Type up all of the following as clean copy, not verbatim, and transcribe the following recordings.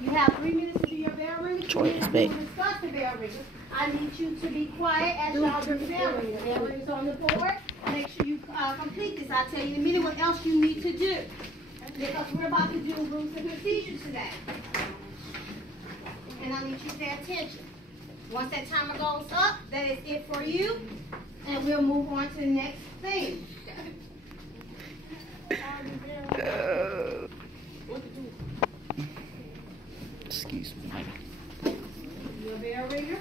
You have 3 minutes to do your bell ring. 2 minutes to discuss the bell ring. I need you to be quiet as y'all do the bell ring. The bell ring is on the board. Make sure you complete this. I'll tell you in a minute what else you need to do. Because we're about to do rules and procedures today. And I need you to pay attention. Once that timer goes up, that is it for you. And we'll move on to the next thing. Excuse me. Your bell ringer.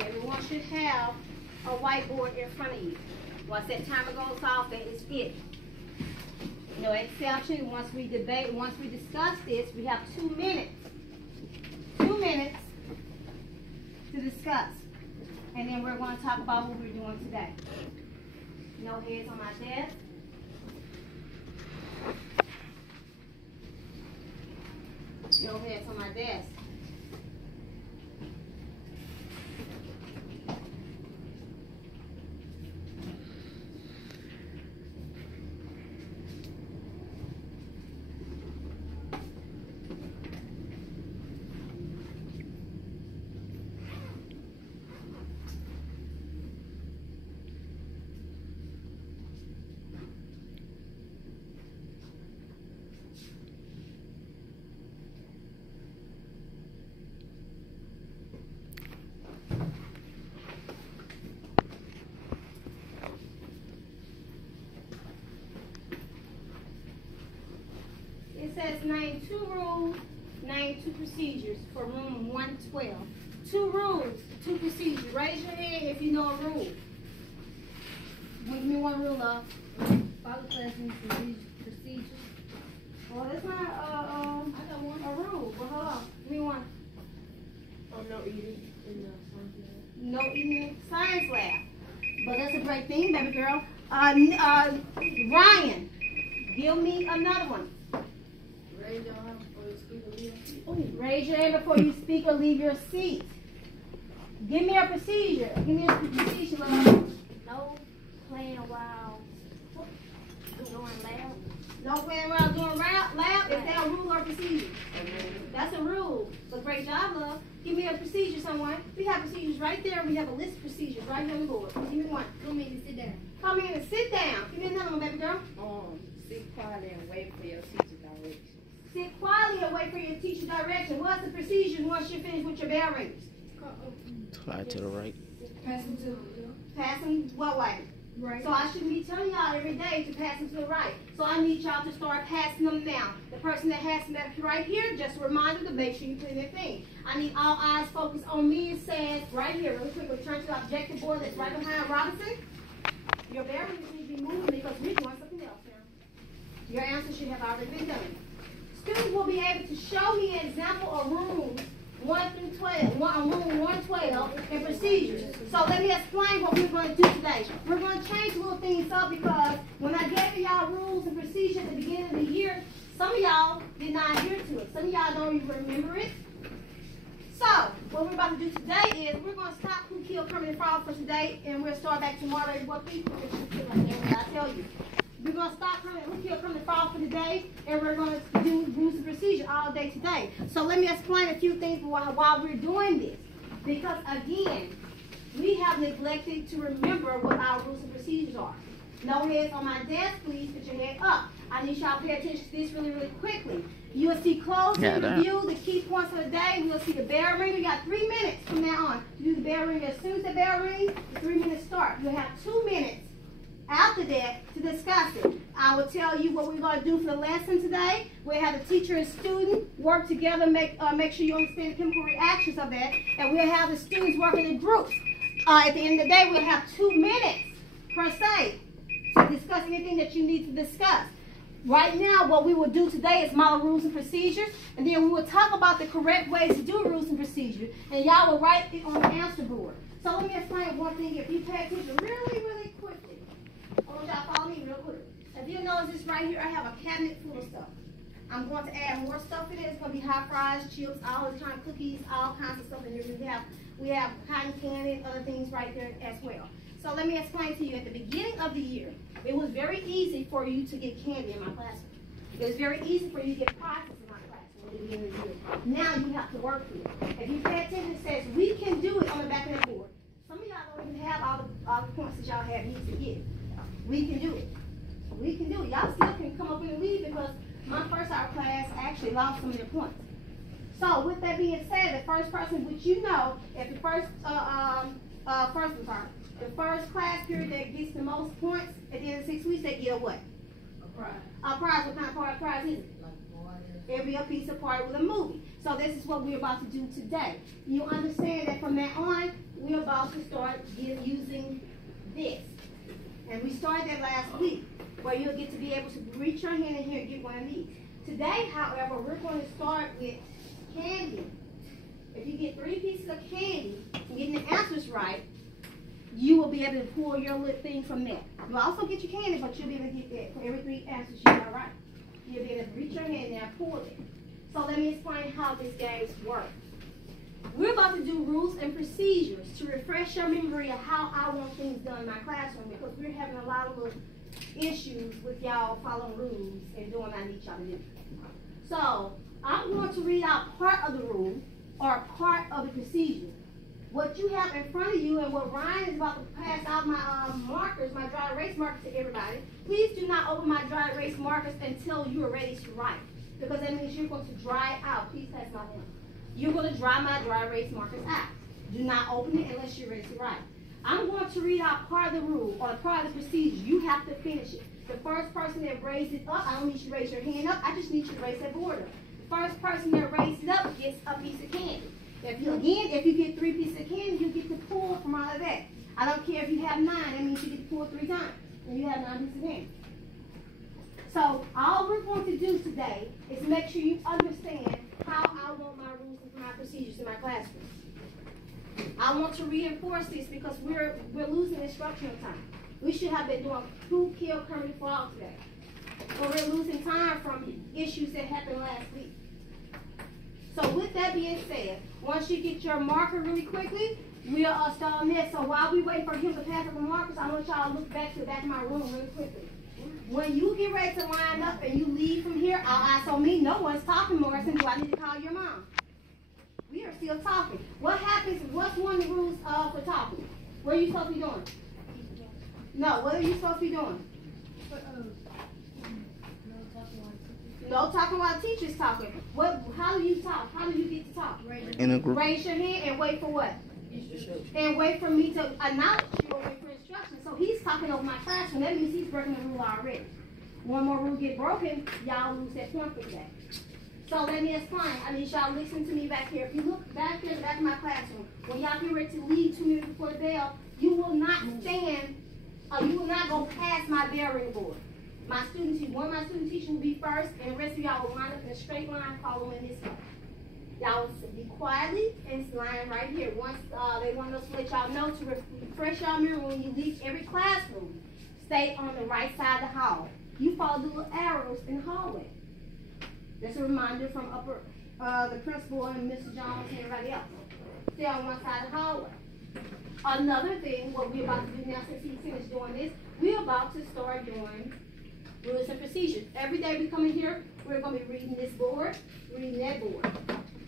Everyone should have a whiteboard in front of you. Once that timer goes off, that is it. No exception. Once we discuss this, we have 2 minutes. 2 minutes to discuss. And then we're going to talk about what we're doing today. No heads on my desk. No heads on my desk. It says name 2 rules, name 2 procedures for room 112. 2 rules, 2 procedures. Raise your hand if you know a rule. Give me one rule of follow class and procedures. Well, that's not I got one. A rule. Well, hold on. Give me one. Oh, no eating in the science lab. No eating in science lab. But that's a great thing, baby girl. Ryan, give me another one. Raise your hand before you speak or leave your seat. Give me a procedure. Give me a procedure. No playing while doing lab. No playing around doing lab. Is that a rule or procedure? That's a rule. So great job, love. Give me a procedure, someone. We have procedures right there. We have a list of procedures right here on the board. Give me one. Come in and sit down. Come in and sit down. Give me another one, baby girl. Sit quietly and wait for your teacher direction. Sit quietly and wait for your teacher direction. What's the procedure once you're finished with your bell rings? Slide to the right. Pass them to Pass them what way? right. So I shouldn't be telling y'all every day to pass them to the right. So I need y'all to start passing them now. The person that has them right here, just a reminder to make sure you put in their thing. I need all eyes focused on me. It says right here, really quick, return to the objective board that's right behind Robinson. Your bell rings need to be moving because we're doing something else now. Your answer should have already been done. Students will be able to show me an example of rooms 1 through 12, room 112, and procedures. So let me explain what we're going to do today. We're going to change little things up because when I gave y'all rules and procedures at the beginning of the year, some of y'all did not adhere to it. Some of y'all don't even remember it. So what we're about to do today is we're going to stop Who Killed Kermit the Frog for today, and we'll start back tomorrow. What people I tell you. We're going to stop Who Killed Kermit the Frog for today, and we're going to do rules and procedure all day today. So let me explain a few things while we're doing this. Because, again, we have neglected to remember what our rules and procedures are. No heads on my desk, please put your head up. I need y'all to pay attention to this really, really quickly. You will see closing review, the key points for the day. We'll see the bell ring. We got 3 minutes from now on to do the bell ring. As soon as the bell rings, the 3 minutes start. You'll have 2 minutes after that to discuss it. I will tell you what we're going to do for the lesson today. We'll have the teacher and student work together, make sure you understand the chemical reactions of that, and we'll have the students working in groups. At the end of the day, we'll have 2 minutes per se to discuss anything that you need to discuss. Right now, what we will do today is model rules and procedures, and then we will talk about the correct ways to do rules and procedures, and y'all will write it on the answer board. So let me explain one thing. If you pay attention really, really quickly, I want y'all to follow me real quick. If you notice this right here, I have a cabinet full of stuff. I'm going to add more stuff in it. It's going to be hot fries, chips, all the kind of cookies, all kinds of stuff in here. We have cotton candy and other things right there as well. So let me explain to you. At the beginning of the year, it was very easy for you to get candy in my classroom. It was very easy for you to get prizes in my classroom at the beginning of the year. Now you have to work for it. If you pay attention, it says we can do it on the back of that board. Some of y'all don't even have all the points that y'all have needs to get. We can do it. We can do it. Y'all still can come up in the lead because my first hour class actually lost some of their points. So with that being said, the first person, which you know, if the first the first class period that gets the most points at the end of 6 weeks, they get a what? A prize. A prize. What kind of prize is it? It'll be a piece of part with a movie. So this is what we're about to do today. You understand that from now on, we're about to start using this. And we started that last week, where you'll get to be able to reach your hand in here and get one of these. Today, however, we're going to start with candy. If you get 3 pieces of candy and getting the answers right, you will be able to pull your little thing from there. You'll also get your candy, but you'll be able to get that for every 3 answers you got right. You'll be able to reach your hand there and pull it. So let me explain how this game works. We're about to do rules and procedures to refresh your memory of how I want things done in my classroom, because we're having a lot of little issues with y'all following rules and doing what I need y'all to do. So I'm going to read out part of the rule or part of the procedure. What you have in front of you and what Ryan is about to pass out my markers, my dry erase markers to everybody. Please do not open my dry erase markers until you are ready to write, because that means you're going to dry out. Please pass my pen. You're going to dry my dry erase markers out. Do not open it unless you're ready to write. I'm going to read out part of the rule or part of the procedure. You have to finish it. The first person that raised it up, I don't need you to raise your hand up. I just need you to raise that board up. The first person that raised it up gets a piece of candy. If you get 3 pieces of candy, you get to pull from all of that. I don't care if you have 9. That means you get to pull 3 times, and you have 9 pieces of candy. So all we're going to do today is make sure you understand how I want my rules and my procedures in my classroom. I want to reinforce this because we're losing instructional time. We should have been doing who killed Kermit the Frog today. But we're losing time from issues that happened last week. So with that being said, once you get your marker really quickly, we'll start on this. So while we wait for him to pass up the markers, I want y'all to look back to the back of my room really quickly. When you get ready to line up and you leave from here, all eyes on me. No one's talking, Morrison. Do I need to call your mom? We are still talking. What happens? What's one of the rules for talking? What are you supposed to be doing? No, what are you supposed to be doing? No talking while the teacher's talking. How do you talk? How do you get to talk? In a group. Raise your hand and wait for what? And wait for me to acknowledge you or wait for instructions. So he's talking over my classroom. That means he's breaking the rule already. One more rule get broken, y'all lose that point for that. So let me explain. I need y'all listen to me back here. If you look back here in the back of my classroom, when y'all get ready to leave 2 minutes before the bell, you will not stand, you will not go past my bell ring board. My student teacher, one of my student teachers will be first, and the rest of y'all will line up in a straight line following this way. Y'all will be quietly and line right here. Once they want us to let y'all know to refresh y'all memory when you leave every classroom, stay on the right side of the hall. You follow the little arrows in the hallway. That's a reminder from the principal and Mr. Jones and everybody else. Stay on one side of the hallway. Another thing, what we're about to do now, since he finished doing this, we're about to start doing rules and procedures. Every day we come in here, we're going to be reading this board, reading that board,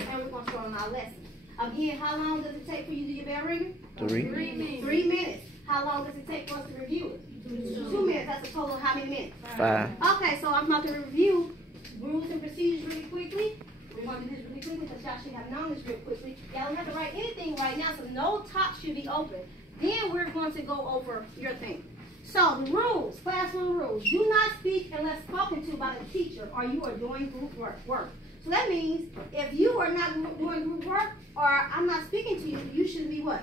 and we're going to start on our lesson. Again, how long does it take for you to do your bell ringing? 3. 3 minutes. 3 minutes. How long does it take for us to review it? 2 minutes. That's a total of how many minutes? 5. Okay, so I'm about to review rules and procedures really quickly. We're going to do this really quickly because y'all should have known this real quickly. Y'all don't have to write anything right now, so no top should be open. Then we're going to go over your thing. So the rules, classroom rules. Do not speak unless spoken to by the teacher or you are doing group work. So that means if you are not doing group work or I'm not speaking to you, you should be what?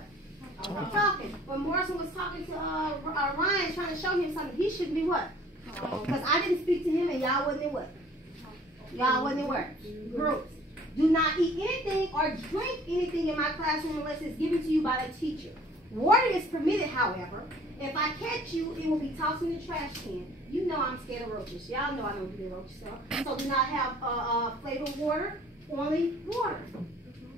Talking. When Morrison was talking to Ryan trying to show him something, he should be what? Because I didn't speak to him and y'all wasn't in what? Y'all wasn't in where? Groups. Do not eat anything or drink anything in my classroom unless it's given to you by the teacher. Water is permitted, however. If I catch you, it will be tossed in the trash can. You know I'm scared of roaches. Y'all know I don't do roaches. So do not have flavored water, only water.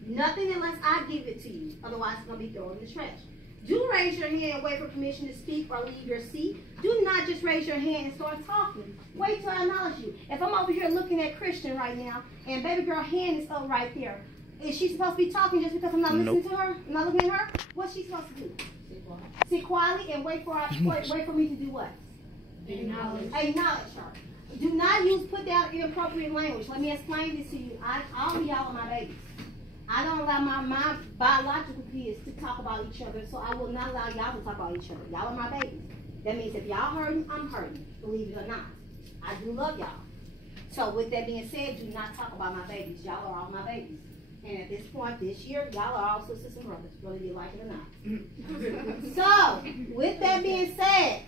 Nothing unless I give it to you. Otherwise, it's going to be thrown in the trash. Do raise your hand and wait for permission to speak or leave your seat. Do not just raise your hand and start talking. Wait till I acknowledge you. If I'm over here looking at Christian right now, and baby girl hand is up right there, is she supposed to be talking just because I'm not listening to her? I'm not looking at her? What's she supposed to do? Sit quietly and wait for me to do what? Acknowledge her. Do not put down inappropriate language. Let me explain this to you. All of y'all are my babies. I don't allow my biological kids to talk about each other, so I will not allow y'all to talk about each other. Y'all are my babies. That means if y'all hurting, I'm hurting, believe it or not. I do love y'all. So with that being said, do not talk about my babies. Y'all are all my babies. And at this point, this year, y'all are all sisters and brothers, whether you like it or not. So, with that being said,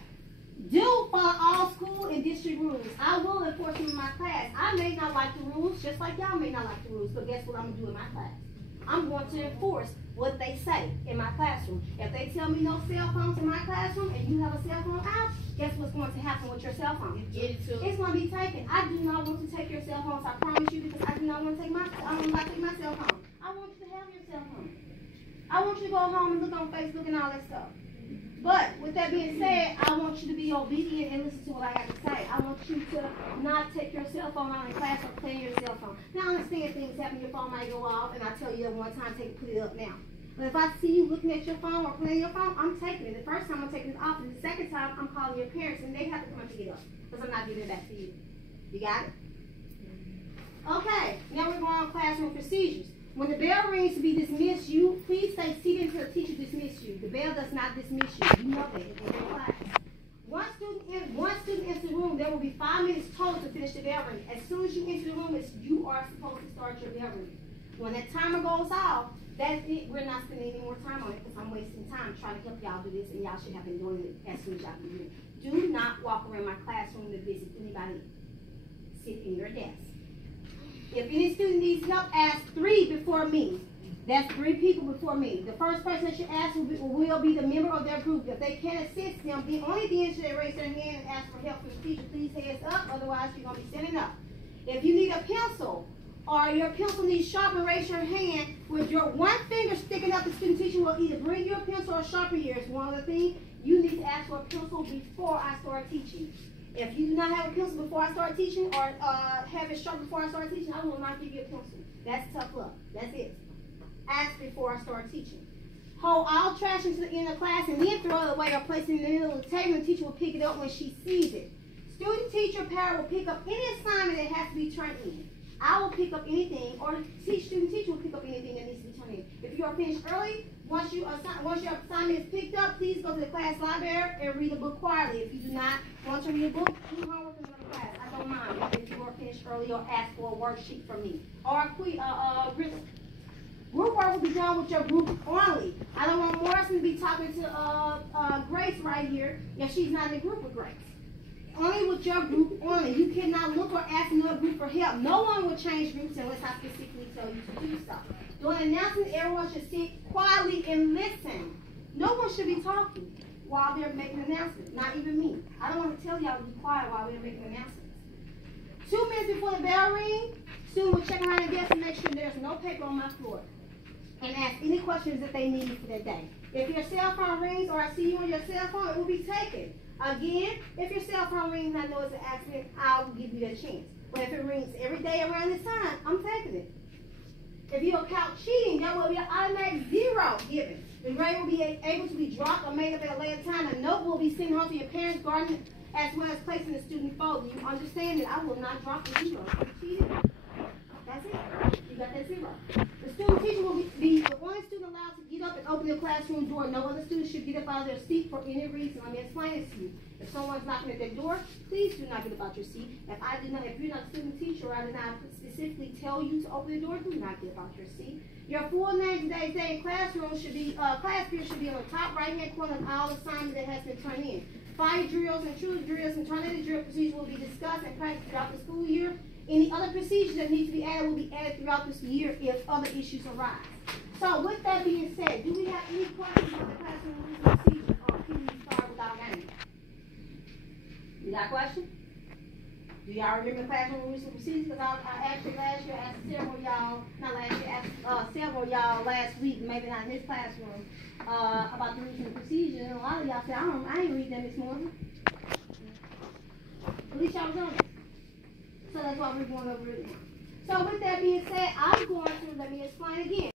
do follow all school and district rules. I will enforce them in my class. I may not like the rules, just like y'all may not like the rules, but guess what I'm going to do in my class? I'm going to enforce what they say in my classroom. If they tell me no cell phones in my classroom and you have a cell phone out, guess what's going to happen with your cell phone? It's going to be taken. I do not want to take your cell phones, I promise you, because I do not want to take my cell phone. I want you to have your cell phone. I want you to go home and look on Facebook and all that stuff. But with that being said, I want you to be obedient and listen to what I got to say. I want you to not take your cell phone out in class or play your cell phone. Now, I understand things happen. Your phone might go off, and I tell you that one time, put it up now. But if I see you looking at your phone or playing your phone, I'm taking it. The first time I'm taking it off, and the second time I'm calling your parents, and they have to come and pick it up because I'm not giving it back to you. You got it? Okay. Now we're going on classroom procedures. When the bell rings to be dismissed, you please stay seated until the teacher dismisses you. The bell does not dismiss you. You know that in your class. One student enters the room, there will be 5 minutes total to finish the bell ring. As soon as you enter the room, you are supposed to start your bell ring. When that timer goes off, that's it. We're not spending any more time on it because I'm wasting time trying to help y'all do this, and y'all should have been doing it as soon as y'all can do it. Do not walk around my classroom to visit anybody. Sit in your desk. If any student needs help, ask 3 before me. That's 3 people before me. The first person that should ask will be the member of their group. If they can't assist them, only then should they raise their hand and ask for help from the teacher. Please heads up, otherwise you're going to be standing up. If you need a pencil or your pencil needs sharpened, raise your hand. With your one finger sticking up, the student teacher will either bring you a pencil or sharpen yours. One other thing, you need to ask for a pencil before I start teaching. If you do not have a pencil before I start teaching or have it sharp before I start teaching, I will not give you a pencil. That's tough luck. That's it. Ask before I start teaching. Hold all trash into the end of class and then throw it away or place it in the middle of the table. The teacher will pick it up when she sees it. Student, teacher, parent will pick up any assignment that has to be turned in. I will pick up anything, or the student teacher will pick up anything that needs to be turned in. If you are finished early, once your assignment is picked up, please go to the class library and read a book quietly. If you do not want to read a book, do homework in another class. I don't mind if you are finished early or ask for a worksheet from me. Or a quiz, group work will be done with your group only. I don't want Morrison to be talking to Grace right here if she's not in a group with Grace. Only with your group only. You cannot look or ask another group for help. No one will change groups unless I specifically tell you to do so. During announcement, everyone should sit quietly and listen. No one should be talking while they're making announcements, not even me. I don't want to tell y'all to be quiet while we're making announcements. 2 minutes before the bell rings, student will check around the desk and make sure there's no paper on my floor and ask any questions that they need for that day. If your cell phone rings or I see you on your cell phone, it will be taken. Again, if your cell phone rings and I know it's an accident, I'll give you that chance. But if it rings every day around this time, I'm taking it. If you're caught cheating, there will be an automatic 0 given. The grade will be able to be dropped or made up at a later time. A note will be sent home to your parents' guardian as well as placed in the student folder. You understand that I will not drop the 0. That's it. You got that 0. The student teacher will be the only student allowed to get up and open the classroom door. No other student should get up out of their seat for any reason. Let me explain this to you. If someone's knocking at that door, please do not get up out your seat. If you're not a student teacher, or I did not specifically tell you to open the door, do not get up out your seat. Your full name today's day in classroom should be class period should be on the top right hand corner of all assignments that has been turned in. Fire drills and true drills and tornado drill procedures will be discussed and practiced throughout the school year. Any other procedures that need to be added will be added throughout this year if other issues arise. So with that being said, do we have any questions about the classroom rules and procedures, or can we start without any? You got a question? Do y'all remember classroom rules and procedures? Because I actually last year asked several of y'all, not last year, asked several of y'all last week, maybe not in this classroom, about the rules and procedure, and a lot of y'all said, I ain't read them this morning. At least y'all was on it. So that's why we're going over it now. So with that being said, I'm going to, let me explain again.